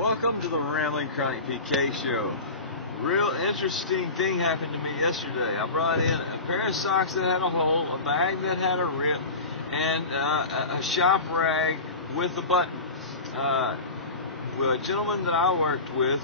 Welcome to the Rambling Chronic PK Show. Real interesting thing happened to me yesterday. I brought in a pair of socks that had a hole, a bag that had a rip, and a shop rag with a button. A gentleman that I worked with,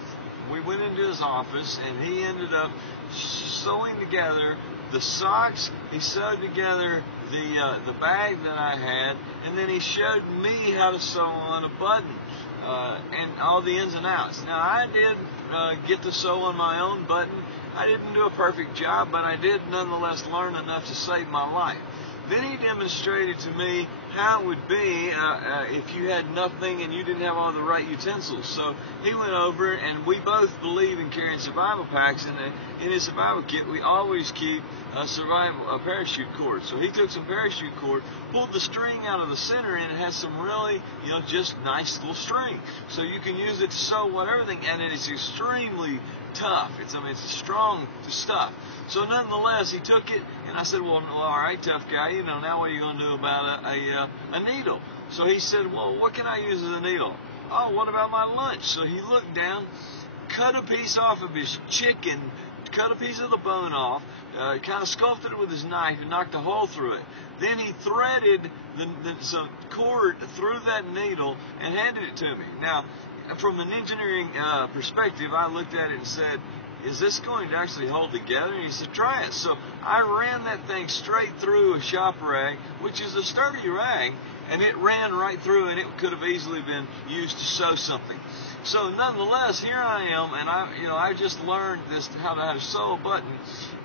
we went into his office and he ended up sewing together the socks. He sewed together the bag that I had, and then he showed me how to sew on a button and all the ins and outs. Now I did get to sew on my own button. I didn't do a perfect job, but I did nonetheless learn enough to save my life. Then he demonstrated to me how it would be if you had nothing and you didn't have all the right utensils. So he went over, and we both believe in carrying survival packs. And in his survival kit, we always keep a parachute cord. So he took some parachute cord, pulled the string out of the center, and it has some really, just nice little string. So you can use it to sew whatever thing, and it is extremely tough. It's strong stuff. So nonetheless, he took it, and I said, well, all right, tough guy, now what are you going to do about a needle? So he said, well, what can I use as a needle? Oh, what about my lunch? So he looked down, cut a piece off of his chicken, cut a piece of the bone off, kind of sculpted it with his knife and knocked a hole through it. Then he threaded some cord through that needle and handed it to me. Now, from an engineering perspective, I looked at it and said, is this going to actually hold together? And he said, try it. So I ran that thing straight through a shop rag, which is a sturdy rag, and it ran right through, and it could have easily been used to sew something. So nonetheless, here I am, and I just learned how to sew a button,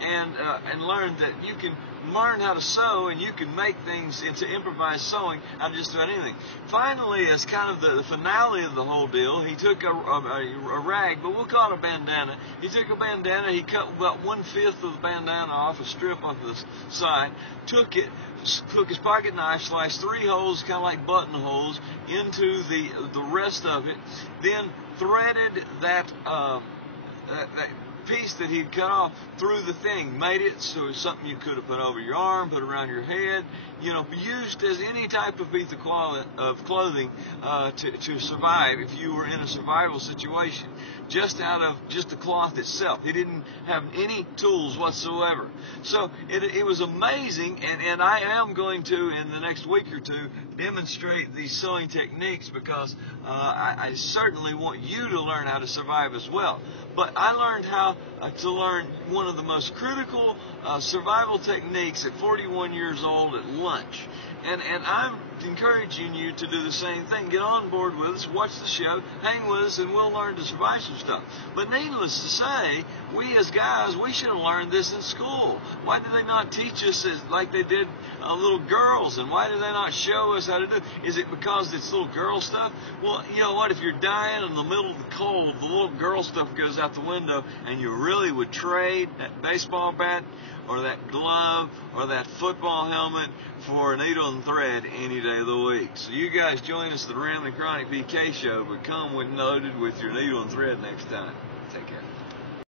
and learned that you can learn how to sew, and you can make things into improvised sewing out of just about anything. Finally, as kind of the finale of the whole deal, he took a rag, but we'll call it a bandana. He took a bandana, he cut about 1/5 of the bandana off, a strip off the side, took his pocket knife, sliced 3 holes, kind of like buttonholes, into the rest of it, then threaded that piece that he'd cut off through the thing, made it so it's something you could have put over your arm, put around your head, used as any type of piece of clothing to survive if you were in a survival situation, just out of just the cloth itself. He didn't have any tools whatsoever. So it was amazing, and I am going to, in the next week or two, demonstrate these sewing techniques, because I certainly want you to learn how to survive as well. But I learned how to learn one of the most critical survival techniques at 41 years old at lunch. And I'm encouraging you to do the same thing. Get on board with us, watch the show, hang with us, and we'll learn to survive some stuff. But needless to say, we as guys, we should have learned this in school. Why did they not teach us like they did little girls? And why did they not show us how to do it? Is it because it's little girl stuff? Well, you know what? If you're dying in the middle of the cold, the little girl stuff goes out the window, and you really would trade that baseball bat or that glove or that football helmet for a needle and thread any day of the week. So you guys join us at the Rambling Chronic PK Show, but come loaded with your needle and thread next time. Take care.